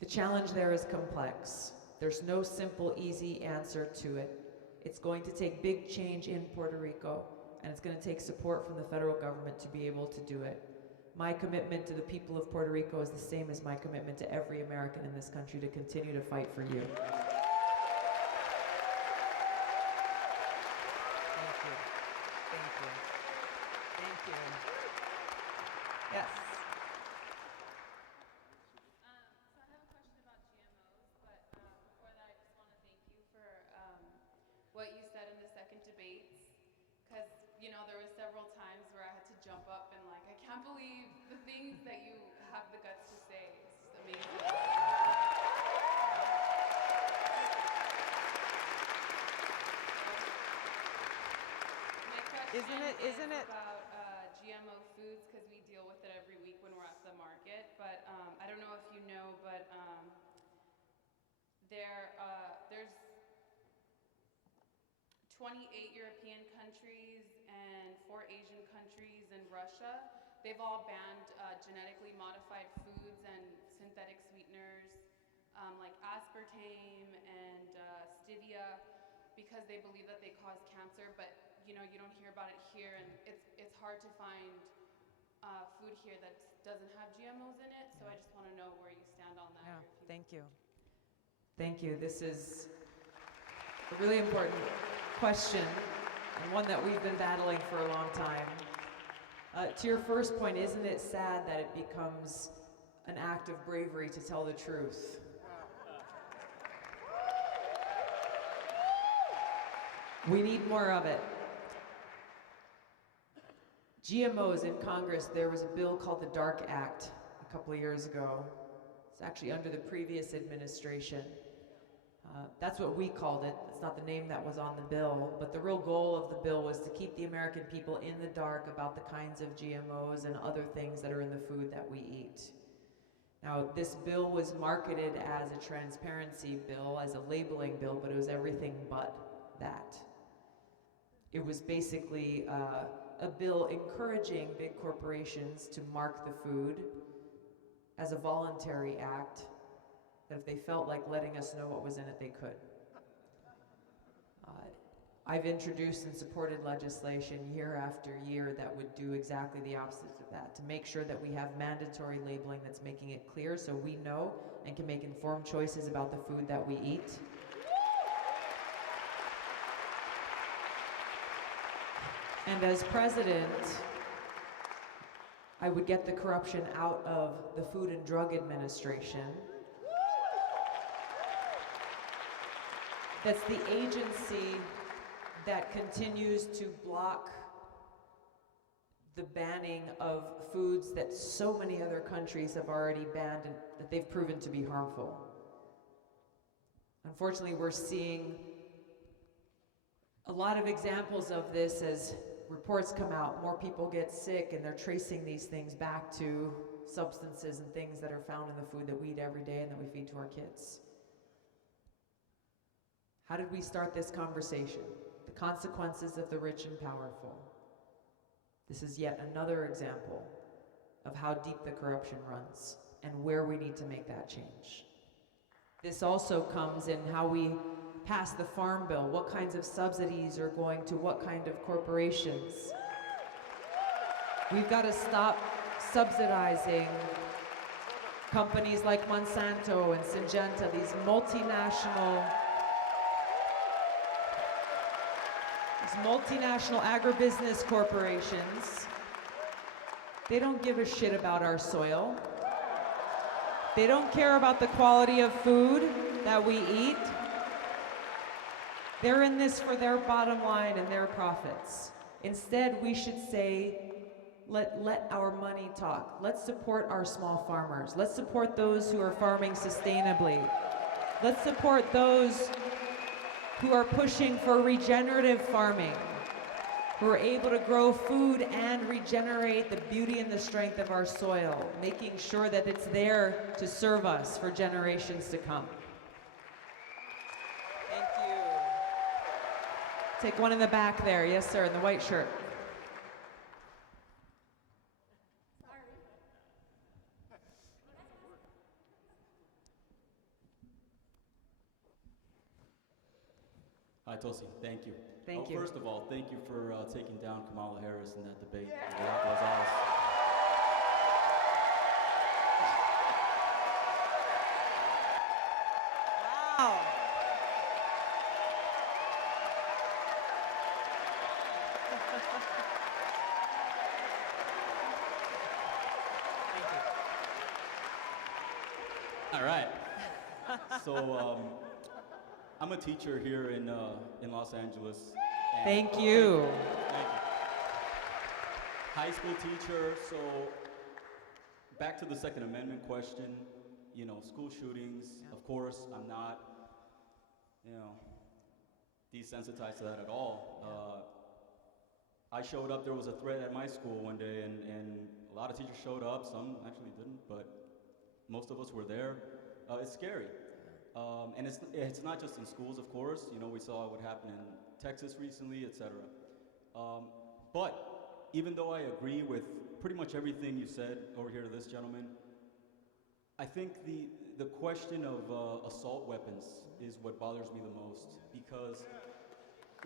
The challenge there is complex. There's no simple, easy answer to it. It's going to take big change in Puerto Rico, and it's going to take support from the federal government to be able to do it. My commitment to the people of Puerto Rico is the same as my commitment to every American in this country to continue to fight for you. Thank you. Thank you. Thank you. Yes. So I have a question about GMOs, but before that I just want to thank you for what you said in the second debates, because there were several times where I had to jump up and I can't believe the things that you have the guts to say. It's just amazing. My question Isn't it? about GMO foods, because we deal with it every week when we're at the market. But I don't know if you know, but there's 28 European countries and 4 Asian countries and Russia. They've all banned genetically modified foods and synthetic sweeteners like aspartame and stevia, because they believe that they cause cancer. But you don't hear about it here, and it's hard to find food here that doesn't have GMOs in it. So I just want to know where you stand on that. Yeah, thank you. Thank you. This is a really important question, and one that we've been battling for a long time. To your first point, isn't it sad that it becomes an act of bravery to tell the truth? We need more of it. GMOs in Congress, there was a bill called the Dark Act a couple of years ago. It's actually under the previous administration. That's what we called it. It's not the name that was on the bill, but the real goal of the bill was to keep the American people in the dark about the kinds of GMOs and other things that are in the food that we eat. Now, this bill was marketed as a transparency bill, as a labeling bill, but it was everything but that. It was basically a bill encouraging big corporations to mark the food as a voluntary act, that if they felt like letting us know what was in it, they could. I've introduced and supported legislation year after year that would do exactly the opposite of that, to make sure that we have mandatory labeling that's making it clear so we know and can make informed choices about the food that we eat. And as president, I would get the corruption out of the Food and Drug Administration. That's the agency that continues to block the banning of foods that so many other countries have already banned and that they've proven to be harmful. Unfortunately, we're seeing a lot of examples of this as reports come out. More people get sick, and they're tracing these things back to substances and things that are found in the food that we eat every day and that we feed to our kids. How did we start this conversation? The consequences of the rich and powerful. This is yet another example of how deep the corruption runs and where we need to make that change. This also comes in how we pass the farm bill. What kinds of subsidies are going to what kind of corporations? We've got to stop subsidizing companies like Monsanto and Syngenta, these multinational agribusiness corporations. They don't give a shit about our soil. They don't care about the quality of food that we eat. They're in this for their bottom line and their profits. Instead, we should say, let our money talk. Let's support our small farmers. Let's support those who are farming sustainably. Let's support those who are pushing for regenerative farming, who are able to grow food and regenerate the beauty and the strength of our soil, making sure that it's there to serve us for generations to come. Thank you. Take one in the back there. Yes, sir, in the white shirt. Sorry. Tulsi, thank you. Thank you. First of all, thank you for taking down Kamala Harris in that debate. That was awesome. Wow. All right. So I'm a teacher here in Los Angeles. and- Thank you. Thank you. High school teacher. So back to the Second Amendment question. You know, school shootings. Yeah. Of course, I'm not, desensitized to that at all. I showed up. There was a threat at my school one day, and a lot of teachers showed up. Some actually didn't, but most of us were there. It's scary. And it's not just in schools, of course. You know, we saw what happened in Texas recently, etc. But even though I agree with pretty much everything you said over here to this gentleman, I think the question of assault weapons is what bothers me the most because,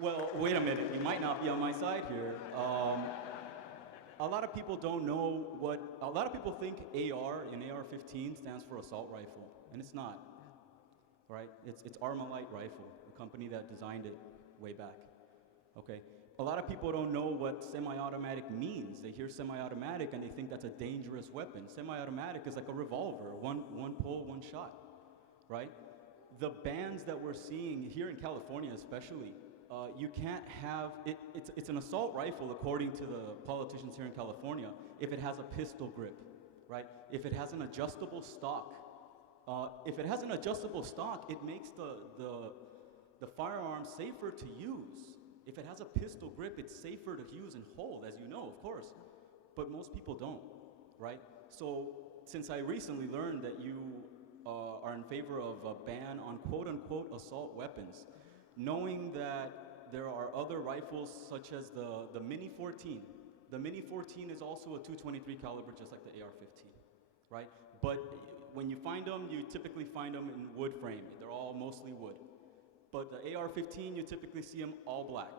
well, wait a minute, you might not be on my side here. A lot of people don't know a lot of people think AR and AR-15 stands for assault rifle, and it's not, right? It's Armalite Rifle, the company that designed it way back, okay? A lot of people don't know what semi-automatic means. They hear semi-automatic and they think that's a dangerous weapon. Semi-automatic is like a revolver, one pull, one shot, right? The bans that we're seeing here in California especially, you can't have, it's an assault rifle according to the politicians here in California if it has a pistol grip, right? If it has an adjustable stock. If it has an adjustable stock, it makes the firearm safer to use. If it has a pistol grip, it's safer to use and hold, as you know, of course. But most people don't, right? So since I recently learned that you are in favor of a ban on quote-unquote assault weapons, knowing that there are other rifles such as the Mini-14. The Mini-14 is also a .223 caliber, just like the AR-15, right? But when you find them, you typically find them in wood frame. They're all mostly wood. But the AR-15, you typically see them all black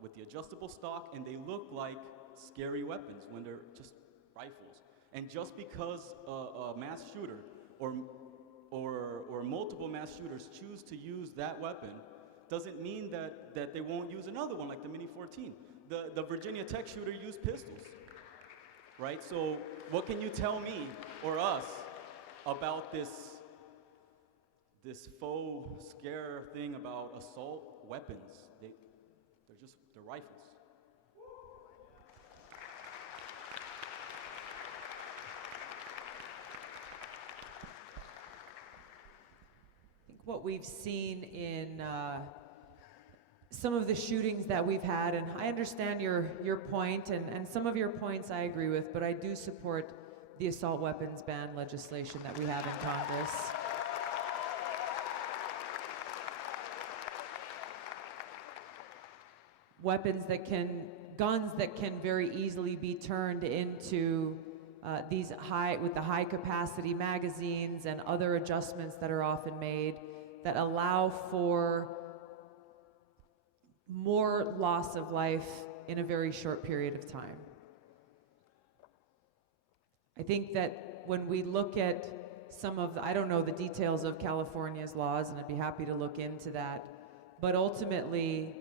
with the adjustable stock, and they look like scary weapons when they're just rifles. And just because a mass shooter or multiple mass shooters choose to use that weapon doesn't mean that they won't use another one like the Mini-14. The Virginia Tech shooter used pistols, right? So what can you tell me or us about this faux scare thing about assault weapons? They're rifles. I think what we've seen in some of the shootings that we've had, and I understand your point, and some of your points I agree with, but I do support the assault weapons ban legislation that we have in Congress. Guns that can very easily be turned into with the high capacity magazines and other adjustments that are often made that allow for more loss of life in a very short period of time. I think that when we look at some of I don't know the details of California's laws, and I'd be happy to look into that, but ultimately,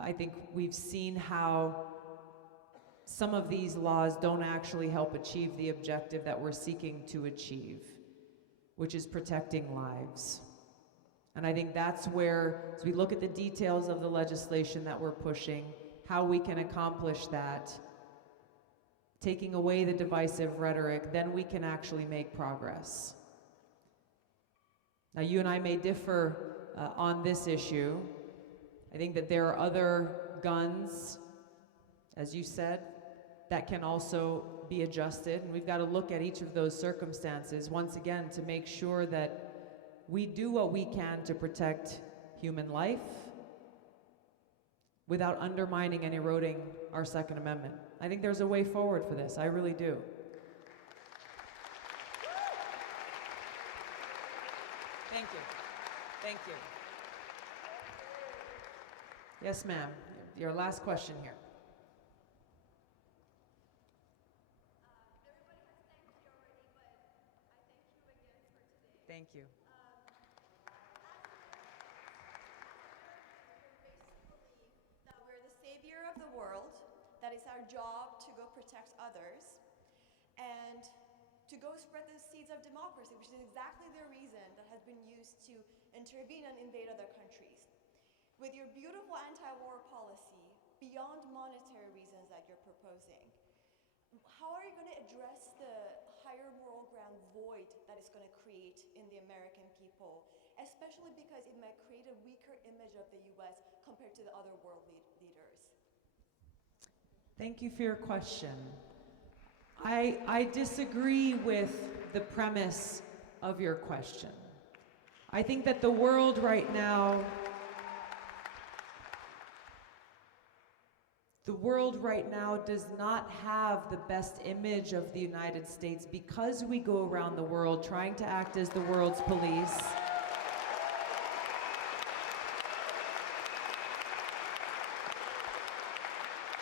I think we've seen how some of these laws don't actually help achieve the objective that we're seeking to achieve, which is protecting lives. And I think that's where, as we look at the details of the legislation that we're pushing, how we can accomplish that, taking away the divisive rhetoric, then we can actually make progress. Now, you and I may differ on this issue. I think that there are other guns, as you said, that can also be adjusted, and we've got to look at each of those circumstances once again to make sure that we do what we can to protect human life without undermining and eroding our Second Amendment. I think there's a way forward for this. I really do. Thank you. Thank you. Yes, ma'am. Your last question here. Thank you. That we're the savior of the world, that it's our job to go protect others, and to go spread the seeds of democracy, which is exactly the reason that has been used to intervene and invade other countries. With your beautiful anti-war policy, beyond monetary reasons that you're proposing, how are you going to address the higher moral ground void that it's going to create in the American people, especially because it might create a weaker image of the US compared to the other world leaders? Thank you for your question. I disagree with the premise of your question. I think that the world right now does not have the best image of the United States because we go around the world trying to act as the world's police.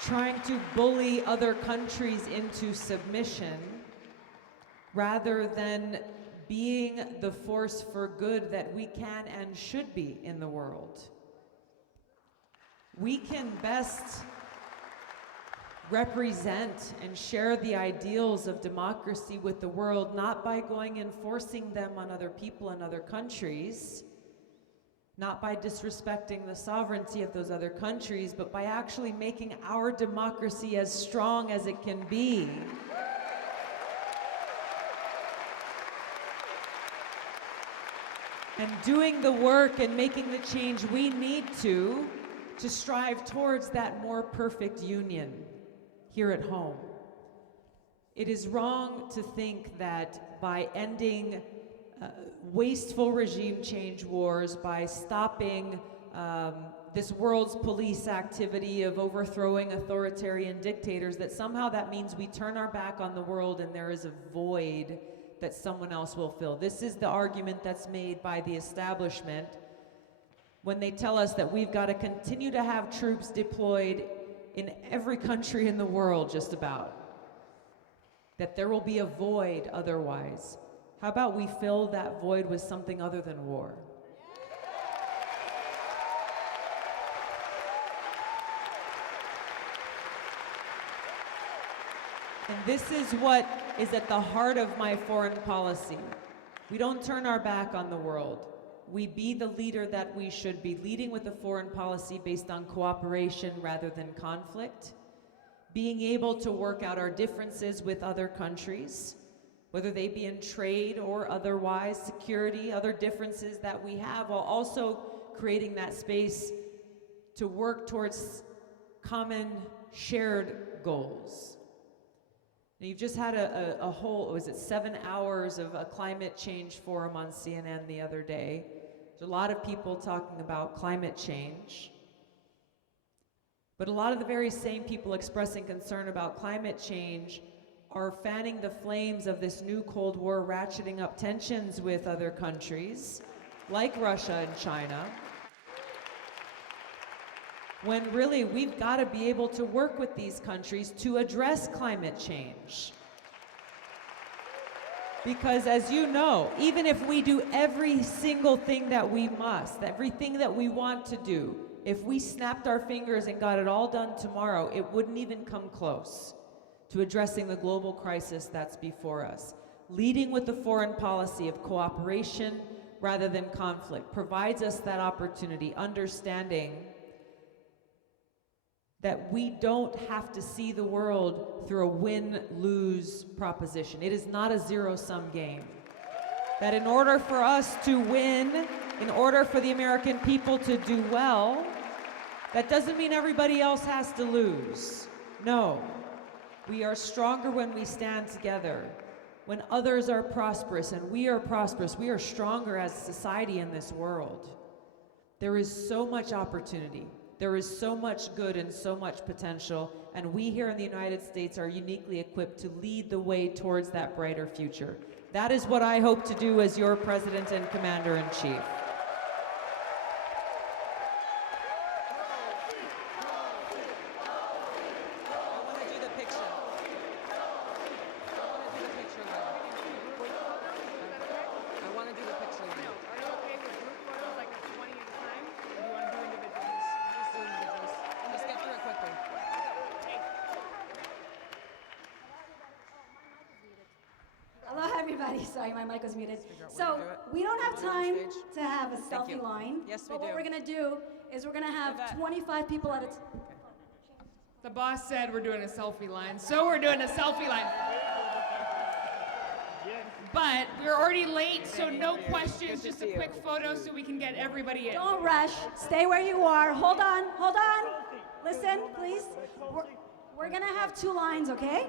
Trying to bully other countries into submission rather than being the force for good that we can and should be in the world. We can best represent and share the ideals of democracy with the world, not by going and forcing them on other people and other countries, not by disrespecting the sovereignty of those other countries, but by actually making our democracy as strong as it can be. And doing the work and making the change we need to strive towards that more perfect union here at home. It is wrong to think that by ending wasteful regime change wars, by stopping this world's police activity of overthrowing authoritarian dictators, that somehow that means we turn our back on the world and there is a void that someone else will fill. This is the argument that's made by the establishment when they tell us that we've got to continue to have troops deployed in every country in the world, just about. That there will be a void otherwise. How about we fill that void with something other than war? And this is what is at the heart of my foreign policy. We don't turn our back on the world. We be the leader that we should be, leading with a foreign policy based on cooperation rather than conflict, being able to work out our differences with other countries, whether they be in trade or otherwise, security, other differences that we have, while also creating that space to work towards common shared goals. Now, you've just had a whole, was it 7 hours of a climate change forum on CNN the other day. There's a lot of people talking about climate change. But a lot of the very same people expressing concern about climate change are fanning the flames of this new Cold War, ratcheting up tensions with other countries, like Russia and China, when really we've got to be able to work with these countries to address climate change. Because as you know, even if we do every single thing that we must, everything that we want to do, if we snapped our fingers and got it all done tomorrow, it wouldn't even come close to addressing the global crisis that's before us. Leading with the foreign policy of cooperation rather than conflict provides us that opportunity, understanding that we don't have to see the world through a win-lose proposition. It is not a zero-sum game. That in order for us to win, in order for the American people to do well, that doesn't mean everybody else has to lose. No. We are stronger when we stand together. When others are prosperous and we are prosperous, we are stronger as a society in this world. There is so much opportunity. There is so much good and so much potential, and we here in the United States are uniquely equipped to lead the way towards that brighter future. That is what I hope to do as your President and Commander-in-Chief. sorry, my mic was muted. figure out where So to do it. we don't have Put it on time stage. to have a Thank you. selfie line. Yes, we but what do. we're gonna do is we're gonna have Yvette. 25 people at a time. The boss said we're doing a selfie line, so we're doing a selfie line. But we're already late, so no questions, just a quick photo so we can get everybody in. Don't rush. Stay where you are. Hold on. Hold on. Listen, please. We're gonna have 2 lines, okay?